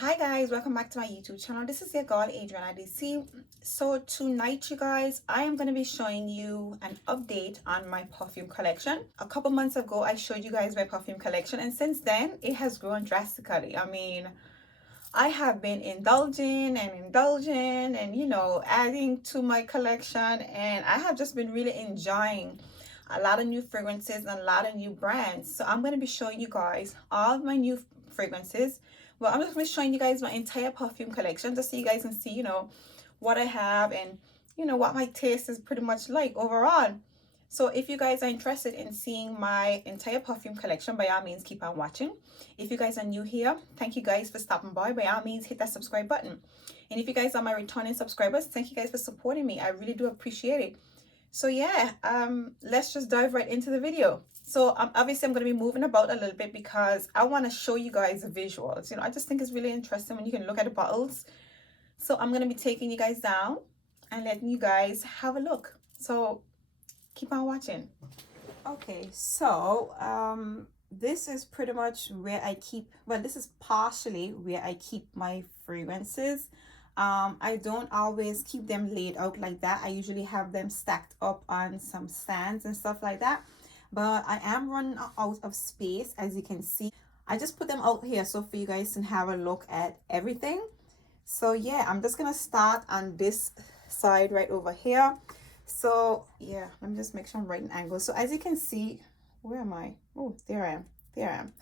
Hi guys, welcome back to my YouTube channel. This is your girl Adriana DC. So tonight you guys, I am going to be showing you an update on my perfume collection. A couple months ago I showed you guys my perfume collection, and since then it has grown drastically. I mean, I have been indulging and adding to my collection, and I have just been really enjoying a lot of new fragrances and a lot of new brands. So I'm going to be showing you guys all of my new fragrances. Well, I'm just going to be showing you guys my entire perfume collection just so you guys can see, what I have and, what my taste is pretty much like overall. So if you guys are interested in seeing my entire perfume collection, by all means, keep on watching. If you guys are new here, thank you guys for stopping by. By all means, hit that subscribe button. And if you guys are my returning subscribers, thank you guys for supporting me. I really do appreciate it. So yeah, let's just dive right into the video. So obviously I'm going to be moving about a little bit because I want to show you guys the visuals. I just think it's really interesting when you can look at the bottles. So I'm going to be taking you guys down and letting you guys have a look. So keep on watching. Okay, so this is pretty much where I keep, well, this is partially where I keep my fragrances. I don't always keep them laid out like that. I usually have them stacked up on some stands and stuff like that. But I am running out of space, as you can see. I just put them out here so for you guys to have a look at everything. So yeah, I'm just gonna start on this side right over here. So yeah, let me just make sure I'm right in angle. So as you can see, where am I? Oh, there I am. There I am.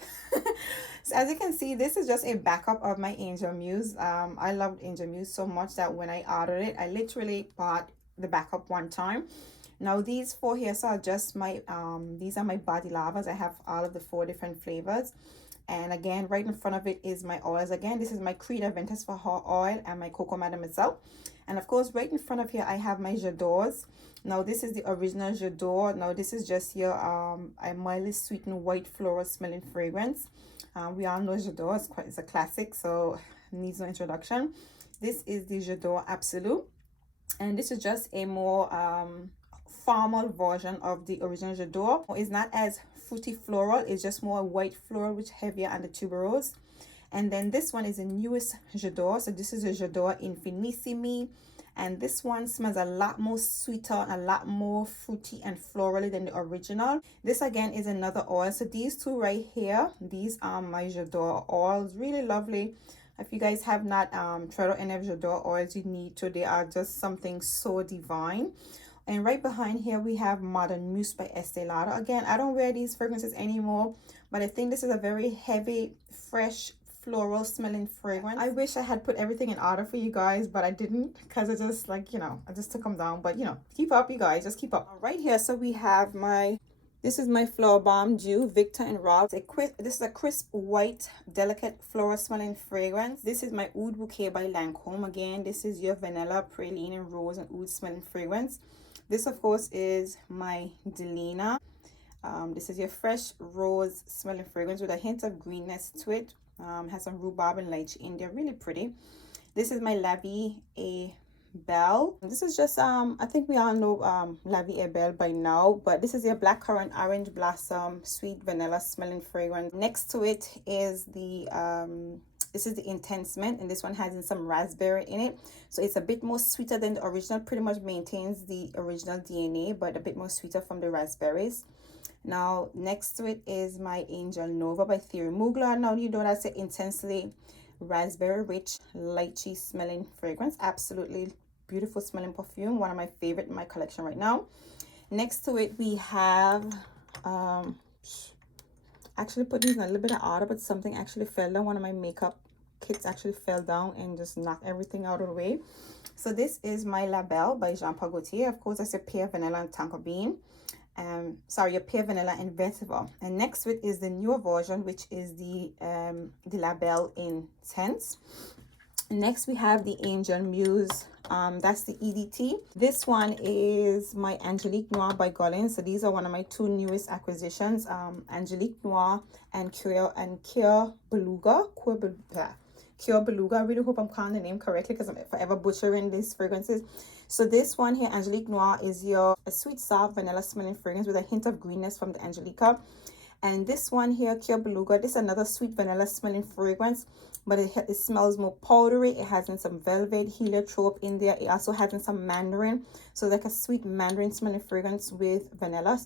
So as you can see, this is just a backup of my Angel Muse. I loved Angel Muse so much that when I ordered it, I literally bought the backup one time. Now these four here are just my these are my body lavas. I have all of the 4 different flavors. And again, right in front of it is my oils. Again, this is my Creed Aventus for Her oil and my Coco Mademoiselle. And of course, right in front of here, I have my J'adores. Now, this is the original J'adore. Now, this is just your a mildly sweetened white floral smelling fragrance. We all know J'adore. It's a classic, so needs no introduction. This is the J'adore Absolute. And this is just a more formal version of the original J'adore. It's not as fruity floral, it's just more white floral, which heavier on the tuberose. And then this one is the newest J'adore. So this is a J'adore Infinissimi, and this one smells a lot more sweeter, a lot more fruity and florally than the original. This again is another oil. So these two right here, these are my J'adore oils. Really lovely. If you guys have not tried out any of J'adore oils, you need to. They are just something so divine. And right behind here, we have Modern Muse by Estee Lauder. Again, I don't wear these fragrances anymore, but I think this is a very heavy, fresh, floral smelling fragrance. I wish I had put everything in order for you guys, but I didn't because I just I just took them down. But keep up, you guys, just keep up. Right here, so we have this is my Flower Bomb Dew Victor and Rob. This is a crisp white delicate floral smelling fragrance. This is my Oud Bouquet by Lancome. Again, this is your vanilla, praline, and rose and oud smelling fragrance. This of course is my Delina. This is your fresh rose smelling fragrance with a hint of greenness to it. Has some rhubarb and lychee in there, really pretty. This is my La Vie et Belle. This is just I think we all know La Vie et Belle by now, but this is your blackcurrant orange blossom sweet vanilla smelling fragrance. Next to it is the this is the Intense Mint, and this one has some raspberry in it, so it's a bit more sweeter than the original. Pretty much maintains the original DNA, but a bit more sweeter from the raspberries. Now next to it is my Angel Nova by Thierry Mugler. Now you know that's an intensely raspberry rich lychee smelling fragrance. Absolutely beautiful smelling perfume, one of my favorite in my collection right now. Next to it we have actually put these in a little bit of order, but something actually fell down. One of my makeup kits actually fell down and just knocked everything out of the way. So this is my La Belle by Jean Paul Gaultier. Of course, that's your pear vanilla and tonka bean. Sorry, your pear vanilla and vetiver. And next to it is the newer version, which is the La Belle Intense. Next we have the Angel Muse. That's the EDT. This one is my Angelique Noir by Gullin. So these are one of my 2 newest acquisitions, Angelique Noir and Cure Beluga. Cure Beluga. I really hope I'm calling the name correctly because I'm forever butchering these fragrances. So this one here, Angelique Noir, is your sweet, soft, vanilla smelling fragrance with a hint of greenness from the Angelica. And this one here, Cure Beluga, this is another sweet vanilla smelling fragrance. but it smells more powdery. It has in some velvet, heliotrope in there. It also has in some mandarin, so like a sweet mandarin smelling fragrance with vanilla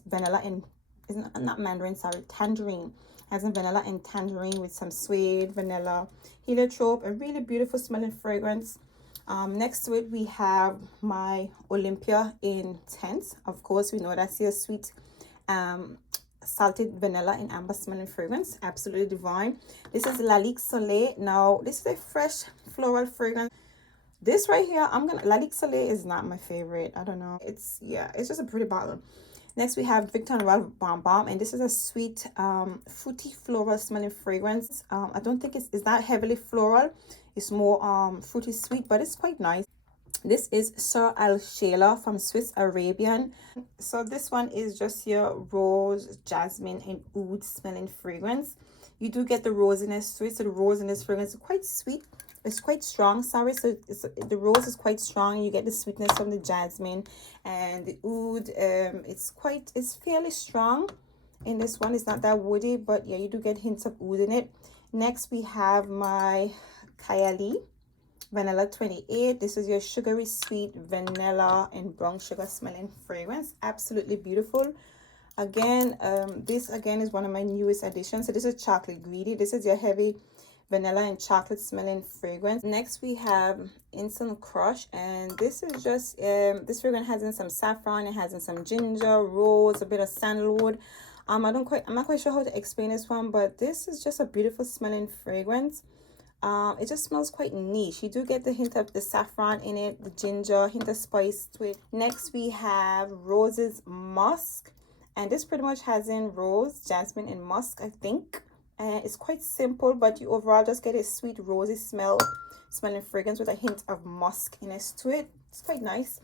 and isn't not mandarin, sorry, tangerine. Has in vanilla and tangerine with some suede, vanilla, heliotrope, a really beautiful smelling fragrance. Next to it we have my Olympia Intense. Of course, we know that's your sweet salted vanilla and amber smelling fragrance, absolutely divine. This is Lalique Soleil. Now this is a fresh floral fragrance. This right here, Lalique Soleil is not my favorite. I don't know, it's just a pretty bottle. Next we have Victor and Ralph Bomb Bomb, and this is a sweet fruity floral smelling fragrance. I don't think it's not heavily floral. It's more fruity sweet, but it's quite nice. This is Sir Al Shayla from Swiss Arabian. So this one is just your rose, jasmine, and oud smelling fragrance. You do get the rosiness to it, so the rose in this fragrance is quite sweet. It's quite strong, sorry. So the rose is quite strong. You get the sweetness from the jasmine and the oud. It's fairly strong in this one. It's not that woody, but yeah, you do get hints of oud in it. Next we have my Kylie Vanilla 28. This is your sugary sweet vanilla and brown sugar smelling fragrance, absolutely beautiful. Again, this again is one of my newest additions. So this is Chocolate Greedy. This is your heavy vanilla and chocolate smelling fragrance. Next we have Instant Crush, and this is just this fragrance has in some saffron, it has in some ginger, rose, a bit of sandalwood. I'm not quite sure how to explain this one, but this is just a beautiful smelling fragrance. It just smells quite niche. You do get the hint of the saffron in it, the ginger, hint of spice to it. Next we have Roses Musk, and this pretty much has in rose, jasmine, and musk, I think. And it's quite simple, but you overall just get a sweet rosy smelling fragrance with a hint of muskiness to it. It's quite nice.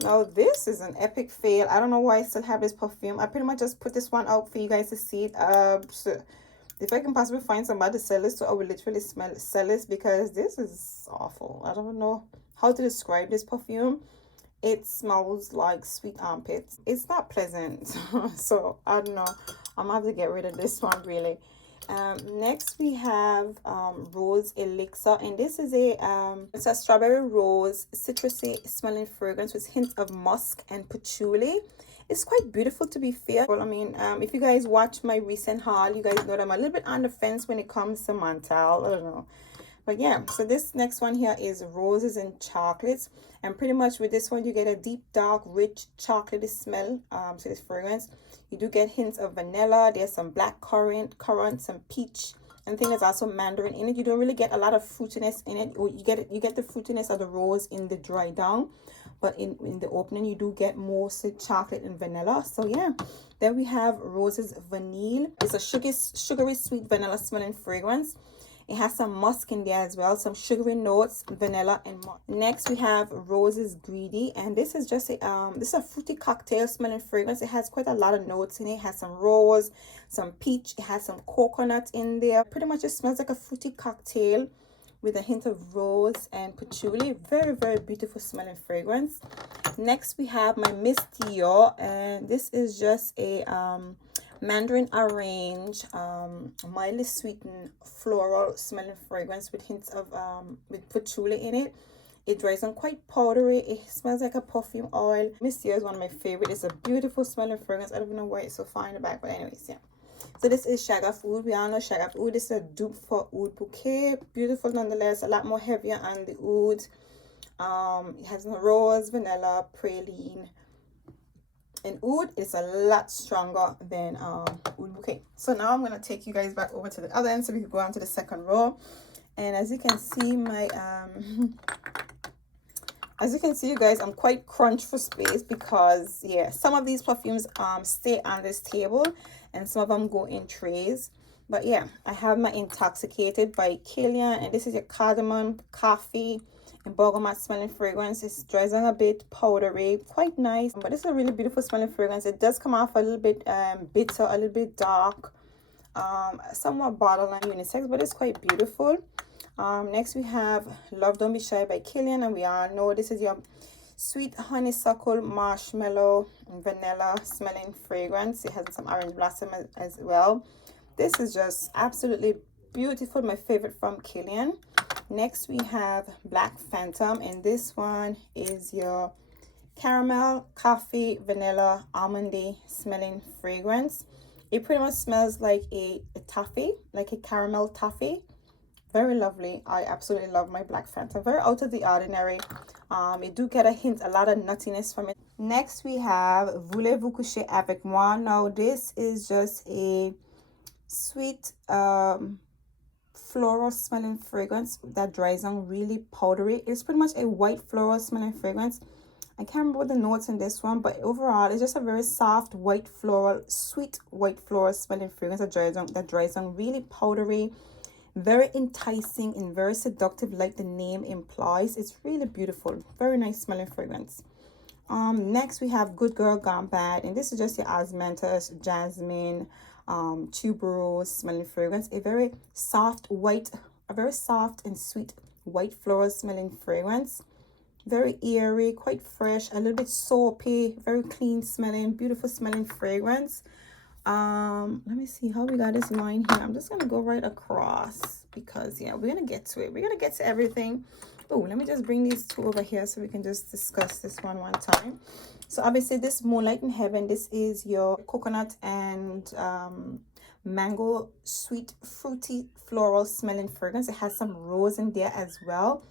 Now this is an epic fail. I don't know why I still have this perfume. I pretty much just put this one out for you guys to see it. So if I can possibly find somebody to sell this to, I will literally sell this, because this is awful. I don't know how to describe this perfume. It smells like sweet armpits. It's not pleasant. So I don't know, I'm gonna have to get rid of this one really. Next we have Rose Elixir, and this is it's a strawberry rose citrusy smelling fragrance with hints of musk and patchouli. It's quite beautiful, to be fair. Well, I mean, if you guys watch my recent haul, you guys know that I'm a little bit on the fence when it comes to Montal. I don't know. But yeah, so this next one here is Roses and Chocolates. And pretty much with this one, you get a deep, dark, rich, chocolatey smell to this fragrance. You do get hints of vanilla. There's some black currant, some peach. And I think there's also mandarin in it. You don't really get a lot of fruitiness in it. You get the fruitiness of the rose in the dry down. But in the opening, you do get mostly chocolate and vanilla. So yeah, then we have Roses Vanille. It's a sugary sweet vanilla smelling fragrance. It has some musk in there as well, some sugary notes, vanilla and musk. Next we have Roses Greedy, and this is just a fruity cocktail smelling fragrance. It has quite a lot of notes in it. It has some rose, some peach, it has some coconut in there. Pretty much it smells like a fruity cocktail with a hint of rose and patchouli. Very, very beautiful smelling fragrance. Next we have my Miss Dior, and this is just a mandarin orange mildly sweetened floral smelling fragrance with hints of with patchouli in it. It dries on quite powdery. It smells like a perfume oil. Miss Dior is one of my favorite. It's a beautiful smelling fragrance. I don't even know why it's so far in the back, but anyways, yeah. So this is Shag of Oud. We all know Shag of Oud. This is a dupe for Oud Bouquet. Beautiful nonetheless. A lot more heavier on the oud. It has rose, vanilla, praline, and oud is a lot stronger than Oud Bouquet. So now I'm gonna take you guys back over to the other end so we can go on to the second row. And as you can see, my as you can see, you guys, I'm quite crunched for space because yeah, some of these perfumes stay on this table and some of them go in trays. But yeah, I have my Intoxicated by Kilian, and this is your cardamom, coffee, and bergamot smelling fragrance. It dries on a bit powdery, quite nice, but it's a really beautiful smelling fragrance. It does come off a little bit bitter, a little bit dark, somewhat borderline unisex, but it's quite beautiful. Next we have Love Don't Be Shy by Kilian, and we all know this is your sweet honeysuckle, marshmallow, and vanilla smelling fragrance. It has some orange blossom as well. This is just absolutely beautiful, my favorite from Killian. Next we have Black Phantom, and this one is your caramel, coffee, vanilla, almondy smelling fragrance. It pretty much smells like a toffee, like a caramel toffee. Very lovely. I absolutely love my Black Phantom. Very out of the ordinary. You do get a lot of nuttiness from it. Next we have Voulez-vous coucher avec moi. Now this is just a sweet floral smelling fragrance that dries on really powdery. It's pretty much a white floral smelling fragrance. I can't remember the notes in this one, but overall it's just a very soft white floral, sweet white floral smelling fragrance that dries on really powdery, very enticing and very seductive, like the name implies. It's really beautiful, very nice smelling fragrance. Next we have Good Girl Gone Bad, and this is just your osmanthus, jasmine, tuberose smelling fragrance. A very soft and sweet white floral smelling fragrance. Very airy, quite fresh, a little bit soapy, very clean smelling, beautiful smelling fragrance. Let me see how we got this line here. I'm just gonna go right across because yeah, we're gonna get to it. We're gonna get to everything. Oh, let me just bring these two over here so we can just discuss this one time. So obviously this Moonlight in Heaven, this is your coconut and mango sweet fruity floral smelling fragrance. It has some rose in there as well.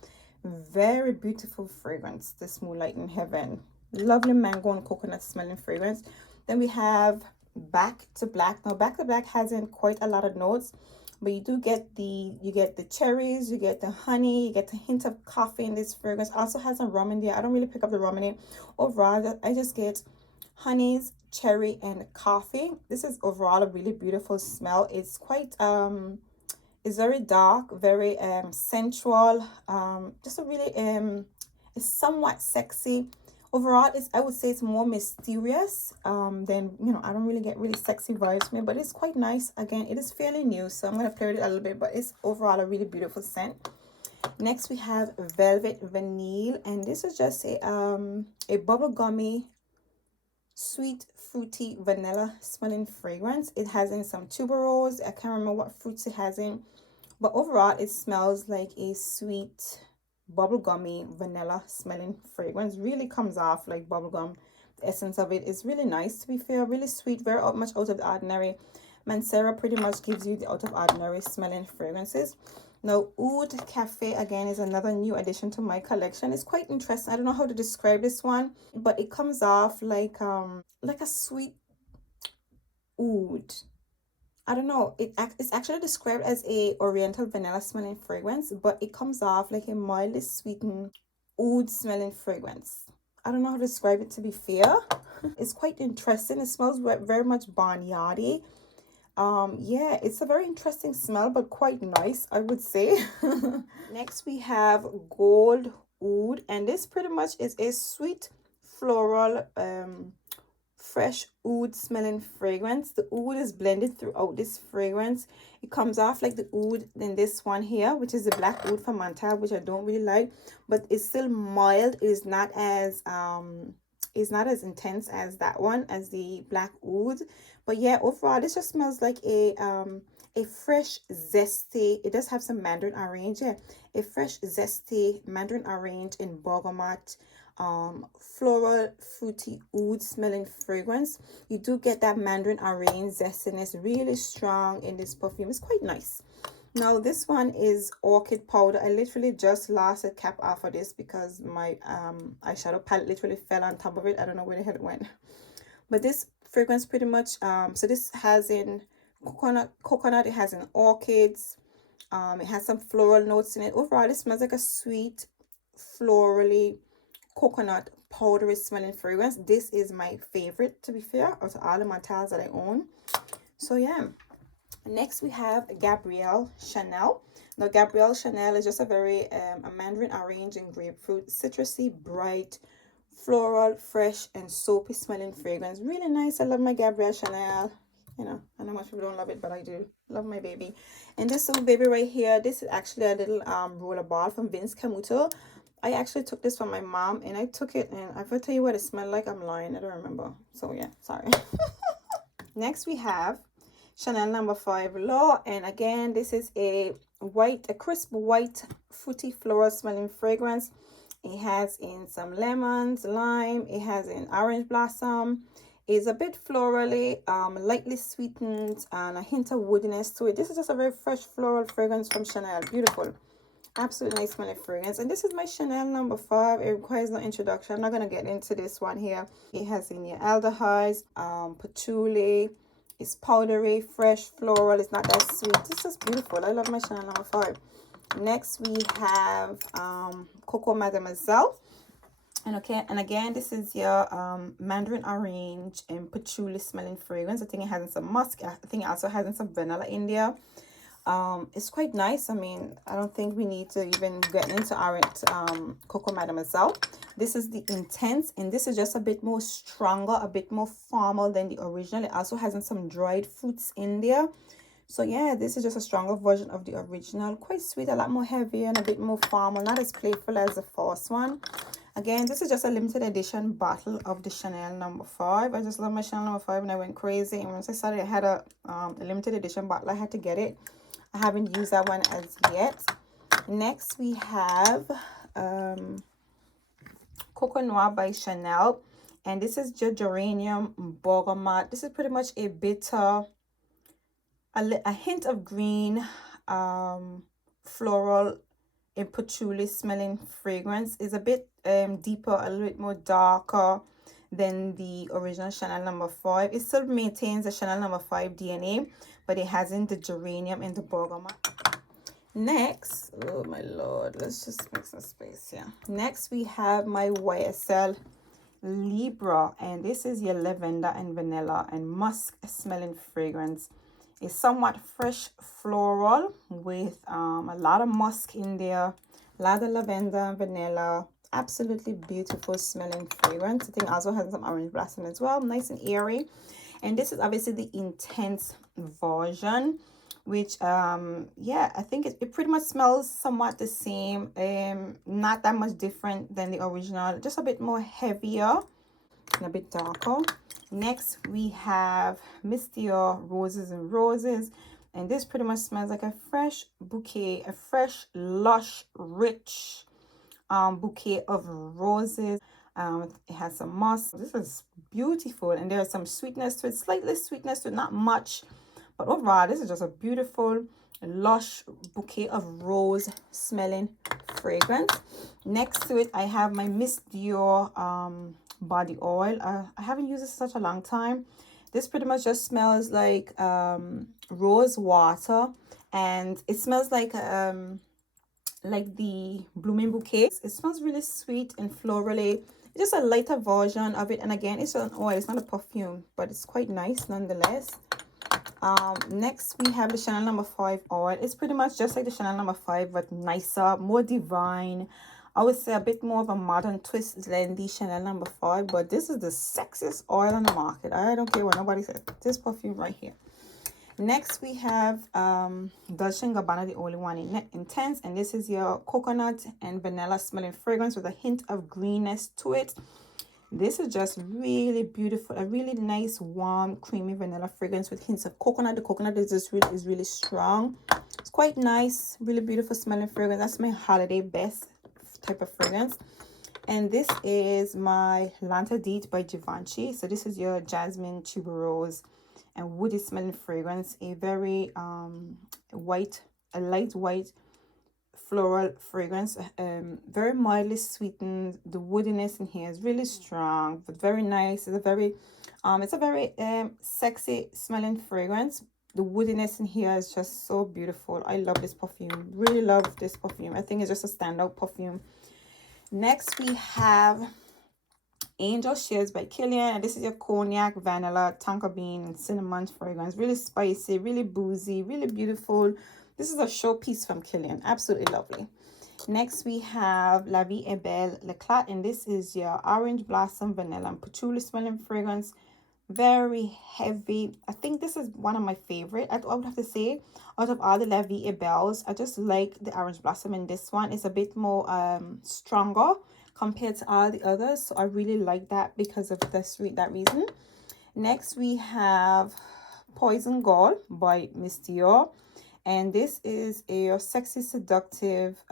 Very beautiful fragrance, this Moonlight in Heaven. Lovely mango and coconut smelling fragrance. Then we have Back to Black. Now Back to Black hasn't quite a lot of notes, but you do get the cherries, you get the honey, you get a hint of coffee in this fragrance. Also has some rum in there. I don't really pick up the rum in it. Overall, I just get honeys, cherry, and coffee. This is overall a really beautiful smell. It's quite it's very dark, very sensual, just a really it's somewhat sexy. Overall, I would say it's more mysterious than, you know, I don't really get really sexy vibes from it, but it's quite nice. Again, it is fairly new, so I'm going to play with it a little bit, but it's overall a really beautiful scent. Next, we have Velvet Vanille, and this is just a bubblegummy, sweet, fruity, vanilla smelling fragrance. It has in some tuberose. I can't remember what fruits it has in, but overall, it smells like a sweet, bubblegummy vanilla smelling fragrance. Really comes off like bubblegum. The essence of it is really nice, to be fair, really sweet, very much out of the ordinary. Mancera pretty much gives you the out of ordinary smelling fragrances. Now Oud Cafe again is another new addition to my collection. It's quite interesting. I don't know how to describe this one, but it comes off like a sweet oud. I don't know, it's actually described as a oriental vanilla smelling fragrance, but it comes off like a mildly sweetened oud smelling fragrance. I don't know how to describe it, to be fair. It's quite interesting. It smells very much barnyardy. Yeah, it's a very interesting smell, but quite nice, I would say. Next we have Gold Oud, and this pretty much is a sweet floral fresh oud smelling fragrance. The oud is blended throughout this fragrance. It comes off like the oud in this one here, which is the black oud from Montab, which I don't really like, but it's still mild. It is not as intense as that one, as the black oud. But yeah, overall this just smells like a fresh zesty, it does have some mandarin orange, yeah, a fresh zesty mandarin orange and bergamot floral fruity oud smelling fragrance. You do get that mandarin orange zestiness really strong in this perfume. It's quite nice. Now this one is orchid powder. I literally just lost a cap off of this because my eyeshadow palette literally fell on top of it. I don't know where the hell it went, but this fragrance pretty much so this has in coconut, it has in orchids, it has some floral notes in it. Overall it smells like a sweet florally coconut powdery smelling fragrance. This is my favorite, to be fair, out of all of my towels that I own. So yeah, next we have Gabrielle Chanel. Now Gabrielle Chanel is just a very a mandarin orange and grapefruit citrusy, bright, floral, fresh, and soapy smelling fragrance. Really nice. I love my Gabrielle Chanel. You know, I know most people don't love it, but I do love my baby. And this little baby right here, this is actually a little roller ball from Vince Camuto. I actually took this from my mom, and I took it, and if I tell you what it smelled like, I'm lying. I don't remember. So yeah, sorry. Next we have Chanel number 5 Law. And again, this is a crisp white fruity floral smelling fragrance. It has in some lemons, lime. It has in orange blossom. It's a bit florally, lightly sweetened, and a hint of woodiness to it. This is just a very fresh floral fragrance from Chanel. Beautiful. Absolutely nice smelling fragrance. And this is my Chanel number 5. It requires no introduction. I'm not going to get into this one here. It has in your aldehydes, patchouli. It's powdery, fresh, floral. It's not that sweet. It's just beautiful. I love my Chanel number 5. Next, we have Cocoa Mademoiselle. And okay, and again, this is your mandarin orange and patchouli smelling fragrance. I think it has some musk. I think it also has some vanilla in there. It's quite nice. I mean, I don't think we need to even get into our Cocoa Mademoiselle. This is the Intense, and this is just a bit more stronger, a bit more formal than the original. It also has some dried fruits in there. So yeah, this is just a stronger version of the original. Quite sweet, a lot more heavy and a bit more formal, not as playful as the first one. Again, this is just a limited edition bottle of the Chanel number 5. I just love my Chanel number 5 and I went crazy. And once I started, I had a limited edition bottle. I had to get it. I haven't used that one as yet. Next, we have Coco Noir by Chanel. And this is geranium bergamot. This is pretty much a bitter, a hint of green, floral and patchouli smelling fragrance. Is a bit deeper, a little bit more darker than the original Chanel number 5. It still maintains the Chanel number 5 DNA, but it hasn't the geranium and the bergamot. Next, oh my lord, let's just make some space here. Next, we have my YSL Libra, and this is your lavender and vanilla and musk smelling fragrance. It's somewhat fresh floral with a lot of musk in there, a lot of lavender and vanilla. Absolutely beautiful smelling fragrance. I think also has some orange blossom as well, nice and airy. And this is obviously the Intense version, which yeah, I think it pretty much smells somewhat the same, not that much different than the original, just a bit more heavier and a bit darker. Next, we have Miss Dior Roses and Roses, and this pretty much smells like a fresh bouquet, a fresh, lush, rich bouquet of roses. It has some musk. This is beautiful, and there's some sweetness to it, slightly sweetness to it, not much, but overall, this is just a beautiful, lush bouquet of rose smelling fragrance. Next to it, I have my Miss Dior body oil. I haven't used this such a long time. This pretty much just smells like rose water, and it smells like the blooming bouquet. It smells really sweet and florally. It's just a lighter version of it, and again, it's an oil, it's not a perfume, but it's quite nice nonetheless. Next, we have the Chanel number 5 oil. It's pretty much just like the Chanel number 5, but nicer, more divine. I would say a bit more of a modern twist than the Chanel number 5, but this is the sexiest oil on the market. I don't care what nobody says. This perfume right here. Next, we have Dolce & Gabbana, the only one in Intense, and this is your coconut and vanilla smelling fragrance with a hint of greenness to it. This is just really beautiful, a really nice, warm, creamy vanilla fragrance with hints of coconut. The coconut is just really strong. It's quite nice, really beautiful smelling fragrance. That's my holiday best type of fragrance. And this is my Lantadite by Givenchy. So this is your jasmine, tuberose, and woody smelling fragrance. A very a light white floral fragrance, very mildly sweetened. The woodiness in here is really strong, but very nice. It's a very sexy smelling fragrance. The woodiness in here is just so beautiful. I love this perfume, really love this perfume. I think it's just a standout perfume. Next, we have Angel Shares by Kilian, and this is your cognac, vanilla, tonka bean, and cinnamon fragrance. Really spicy, really boozy, really beautiful. This is a showpiece from Kilian. Absolutely lovely. Next, we have La Vie est Belle L'Eclat, and this is your orange blossom, vanilla, and patchouli smelling fragrance. Very heavy. I think this is one of my favorite. I would have to say, out of all the La Vie est Belles, I just like the orange blossom in this one. It's a bit more stronger compared to all the others, so I really like that because of that reason. Next, we have Poison Gall by Miss Dior. And this is a sexy, seductive,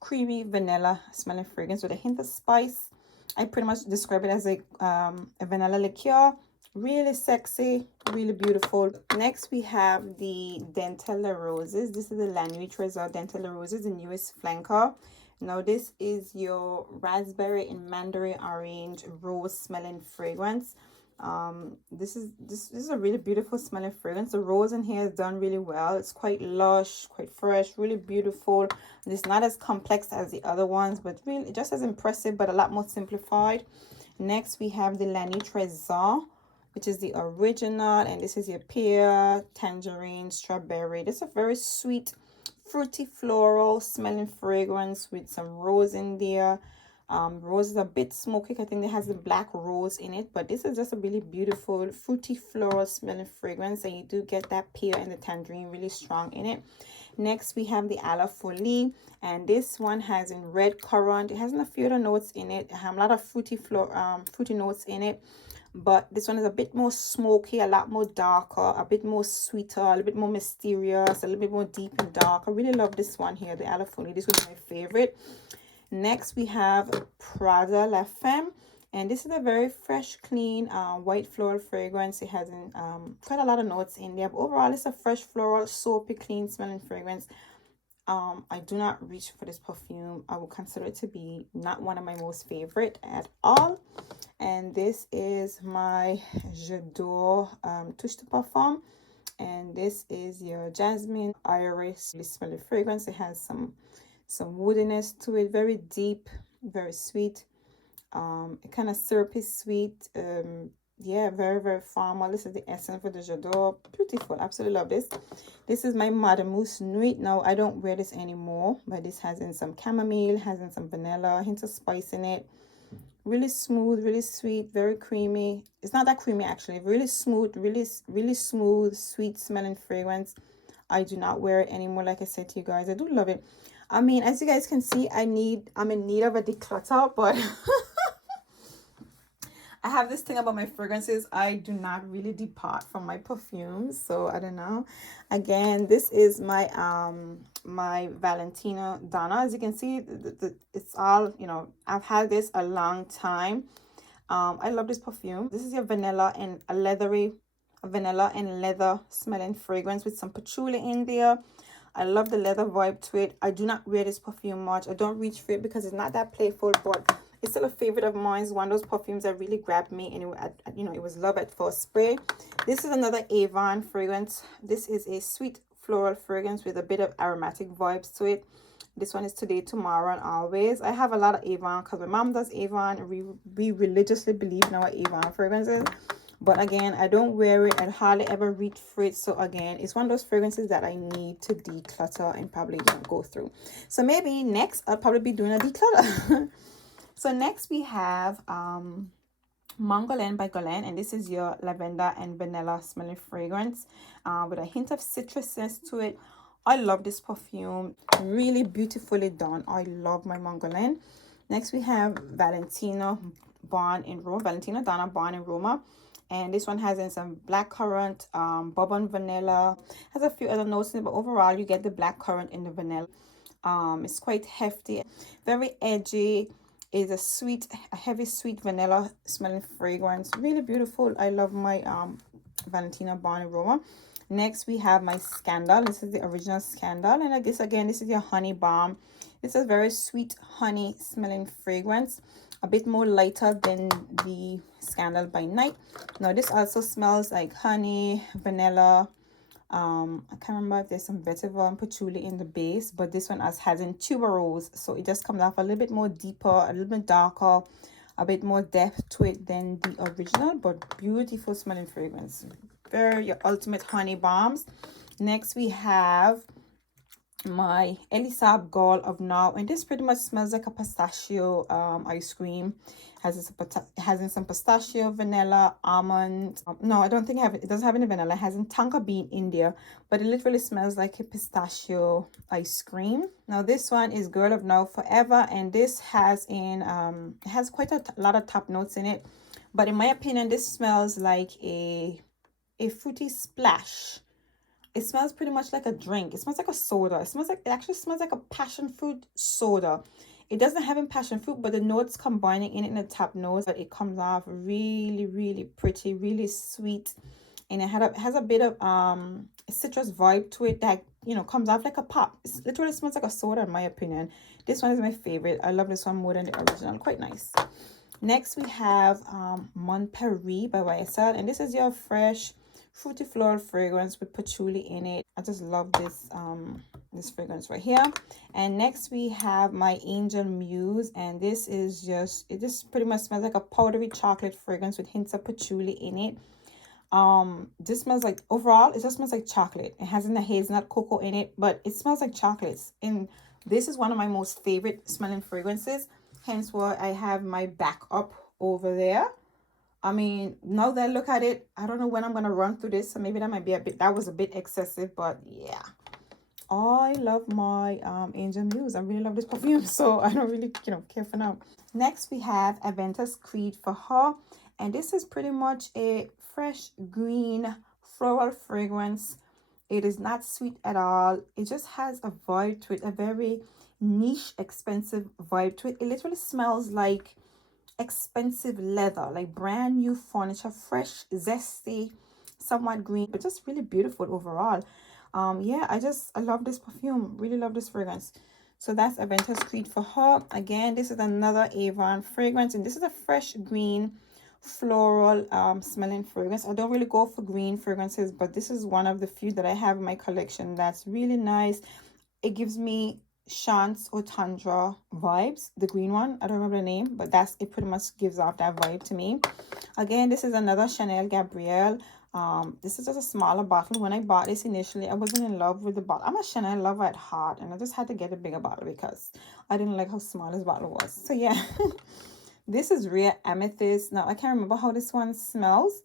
creamy vanilla smelling fragrance with a hint of spice. I pretty much describe it as a vanilla liqueur. Really sexy, really beautiful. Next, we have the Dentelle Roses. This is the La Nuit Trésor Dentelle Roses, the newest flanker. Now, this is your raspberry and mandarin orange rose smelling fragrance. This is a really beautiful smelling fragrance. The rose in here is done really well. It's quite lush, quite fresh, really beautiful. It's not as complex as the other ones, but really just as impressive, but a lot more simplified. Next, we have the La Nuit Trésor, which is the original, and this is your pear, tangerine, strawberry. This is a very sweet, fruity, floral smelling fragrance with some rose in there. Rose is a bit smoky. I think it has the black rose in it, but this is just a really beautiful, fruity, floral smelling fragrance, and you do get that pear and the tangerine really strong in it. Next, we have the A La Folie, and this one has in red currant. It has a few other notes in it. It has a lot of fruity notes in it. But this one is a bit more smoky, a lot more darker, a bit more sweeter, a little bit more mysterious, a little bit more deep and dark. I really love this one here, the A La Folie. This was my favorite. Next, we have Prada La Femme, and this is a very fresh, clean, white floral fragrance. It has quite a lot of notes in there, but overall, it's a fresh, floral, soapy, clean smelling fragrance. I do not reach for this perfume. I would consider it to be not one of my most favorite at all. And this is my J'adore Touche de Parfum, and this is your jasmine iris smelling fragrance. It has some woodiness to it, very deep, very sweet, kind of syrupy sweet. Yeah, very, very formal. This is the essence for the J'adore. Beautiful. Absolutely love this. This is my Madameuse Nuit. Now, I don't wear this anymore, but this has in some chamomile, has in some vanilla, hints of spice in it. Really smooth, really sweet, very creamy. It's not that creamy, actually. Really smooth, really smooth, sweet smelling fragrance. I do not wear it anymore, like I said to you guys. I do love it. I mean, as you guys can see, I'm in need of a declutter, but I have this thing about my fragrances. I do not really depart from my perfumes, so I don't know. Again, this is my my Valentino Donna. As you can see, it's all, you know, I've had this a long time. I love this perfume. This is your vanilla and vanilla and leather smelling fragrance with some patchouli in there. I love the leather vibe to it. I do not wear this perfume much. I don't reach for it because it's not that playful, but it's still a favorite of mine. It's one of those perfumes that really grabbed me, and it was love at first spray. This is another Avon fragrance. This is a sweet floral fragrance with a bit of aromatic vibes to it. This one is Today, Tomorrow, and Always. I have a lot of Avon because my mom does Avon. We religiously believe in our Avon fragrances. But again, I don't wear it. I hardly ever reach for it. So again, it's one of those fragrances that I need to declutter and probably go through. So maybe next I'll probably be doing a declutter. So next we have Montguerlain by Guerlain, and this is your lavender and vanilla smelling fragrance with a hint of citrusness to it. I love this perfume. Really beautifully done. I love my Montguerlain. Next we have Valentino Donna Born in Roma. And this one has in some blackcurrant, bourbon vanilla, has a few other notes in it, but overall you get the blackcurrant in the vanilla. It's quite hefty, very edgy. It's a heavy sweet vanilla smelling fragrance. Really beautiful. I love my Valentino Born in Roma. Next we have my Scandal. This is the original Scandal, and I guess again this is your Honey Balm. This is a very sweet honey smelling fragrance, a bit more lighter than the Scandal by Night. Now this also smells like honey, vanilla. I can't remember if there's some vetiver and patchouli in the base, but this one has in tuberose, so it just comes off a little bit more deeper, a little bit darker, a bit more depth to it than the original, but beautiful smelling fragrance. Very your ultimate honey bombs. Next we have my Elisab Gall of Now, and this pretty much smells like a pistachio ice cream. Has in some pistachio, vanilla, almond. No, I don't think it doesn't have any vanilla. It has in tonka bean in there, but it literally smells like a pistachio ice cream. Now this one is Girl of Now Forever, and this has it has quite a lot of top notes in it, but in my opinion this smells like a a fruity splash. It smells pretty much like a drink. It smells like a soda. It actually smells like a passion fruit soda. It doesn't have in passion fruit, but the notes combining in the top nose, but it comes off really, really pretty, really sweet. And has a bit of citrus vibe to it that, you know, comes off like a pop. It literally smells like a soda in my opinion. This one is my favorite. I love this one more than the original. Quite nice. Next we have Mon Paris by YSL, and this is your fresh fruity floral fragrance with patchouli in it. I just love this fragrance right here. And next we have my Angel Muse, and this is just, it just pretty much smells like a powdery chocolate fragrance with hints of patchouli in it. This smells like, overall it just smells like chocolate. It has in the hazelnut cocoa in it, but it smells like chocolates. And this is one of my most favorite smelling fragrances, hence why I have my backup over there. I mean, now that I look at it, I don't know when I'm gonna run through this, so maybe that might be a bit, that was a bit excessive, but yeah, I love my Angel Muse. I really love this perfume, so I don't really, you know, care for now. Next we have Aventus Creed for Her, and this is pretty much a fresh green floral fragrance. It is not sweet at all. It just has a vibe to it, a very niche, expensive vibe to it. It literally smells like expensive leather, like brand new furniture, fresh, zesty, somewhat green, but just really beautiful overall. Yeah, I love this perfume. Really love this fragrance. So that's Aventus Creed for Her. Again, this is another Avon fragrance, and this is a fresh green floral smelling fragrance. I don't really go for green fragrances, but this is one of the few that I have in my collection that's really nice. It gives me Chance or Tundra vibes, the green one. I don't remember the name, but that's, it pretty much gives off that vibe to me. Again, this is another Chanel Gabrielle. This is just a smaller bottle. When I bought this initially, I wasn't in love with the bottle. I'm a Chanel lover at heart, and I just had to get a bigger bottle because I didn't like how small this bottle was. So yeah. This is Rare Amethyst. Now, I can't remember how this one smells.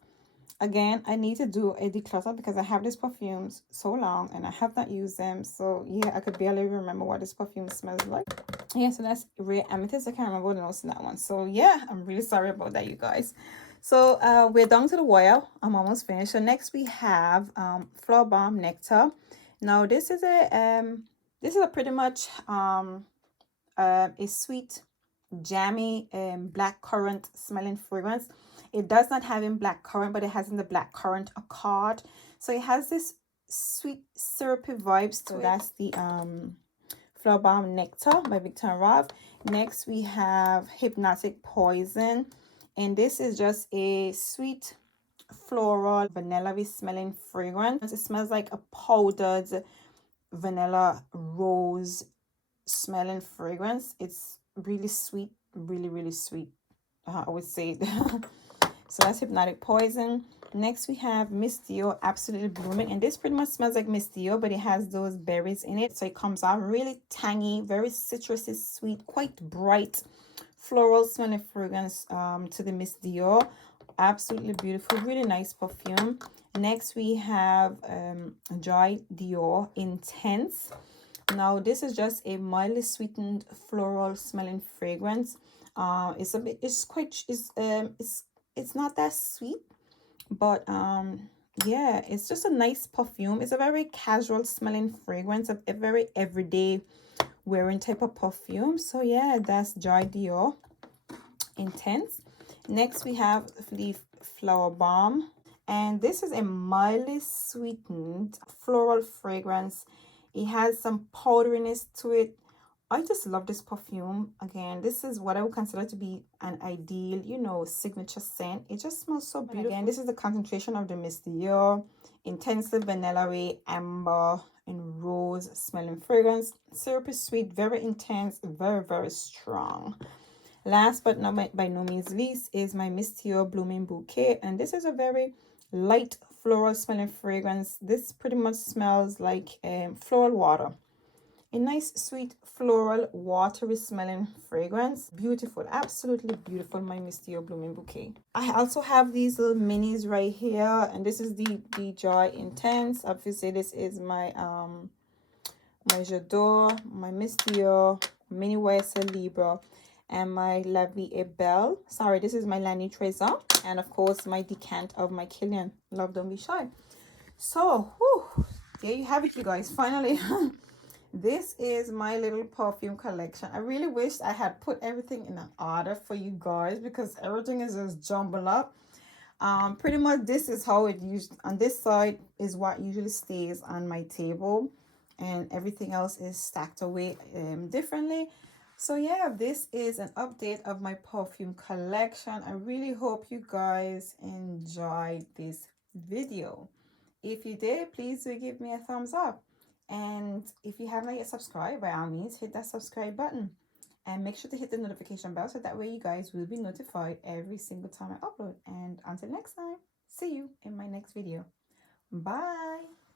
Again, I need to do a declutter because I have these perfumes so long and I have not used them. So yeah, I could barely remember what this perfume smells like. Yeah, so that's Rare Amethyst. I can't remember what else in that one. So yeah, I'm really sorry about that, you guys. So we're down to the wire. I'm almost finished. So next we have Flower Bomb Nectar. Now this is a pretty much a sweet, jammy black currant smelling fragrance. It does not have in black currant, but it has in the black currant accord. So it has this sweet syrupy vibes to it. That's the Flower Bomb Nectar by Victor & Rolf. Next we have Hypnotic Poison, and this is just a sweet floral vanilla-y smelling fragrance. It smells like a powdered vanilla rose smelling fragrance. It's really sweet, really sweet, I would say. So that's Hypnotic Poison. Next we have Miss Dio Absolutely Blooming, and this pretty much smells like Miss Dio, but it has those berries in it, so it comes out really tangy, very citrusy, sweet, quite bright floral smelling fragrance to the Miss Dio. Absolutely beautiful, really nice perfume. Next we have Joy Dior Intense. Now this is just a mildly sweetened floral smelling fragrance. It's not that sweet, but yeah, it's just a nice perfume. It's a very casual smelling fragrance, a very everyday wearing type of perfume. So yeah, that's Joy Dior Intense. Next we have the Flower Bomb, and this is a mildly sweetened floral fragrance. It has some powderiness to it. I just love this perfume. Again, this is what I would consider to be an ideal, you know, signature scent. It just smells so beautiful. And again, this is the concentration of the Miss Dior Intensive Vanilla, Amber, and Rose smelling fragrance. Syrupy sweet, very intense, very strong. Last but not by no means least is my Miss Dior Blooming Bouquet, and this is a very light floral smelling fragrance. This pretty much smells like floral water. A nice sweet floral watery smelling fragrance. Beautiful, absolutely beautiful, my Miss Dior Blooming Bouquet. I also have these little minis right here, and this is the Joy Intense. Obviously this is my my J'adore, my Miss Dior mini YSL Libra, and my La Vie est Belle. Sorry, this is my Lani Trésor. And of course, my decant of my Killian. Love Don't Be Shy. So, whew, there you have it, you guys. Finally, this is my little perfume collection. I really wish I had put everything in an order for you guys because everything is just jumbled up. Pretty much this is how it used. On this side is what usually stays on my table, and everything else is stacked away differently. So yeah, this is an update of my perfume collection. I really hope you guys enjoyed this video. If you did, please do give me a thumbs up. And if you haven't yet subscribed, by all means, hit that subscribe button. And make sure to hit the notification bell so that way you guys will be notified every single time I upload. And until next time, see you in my next video. Bye.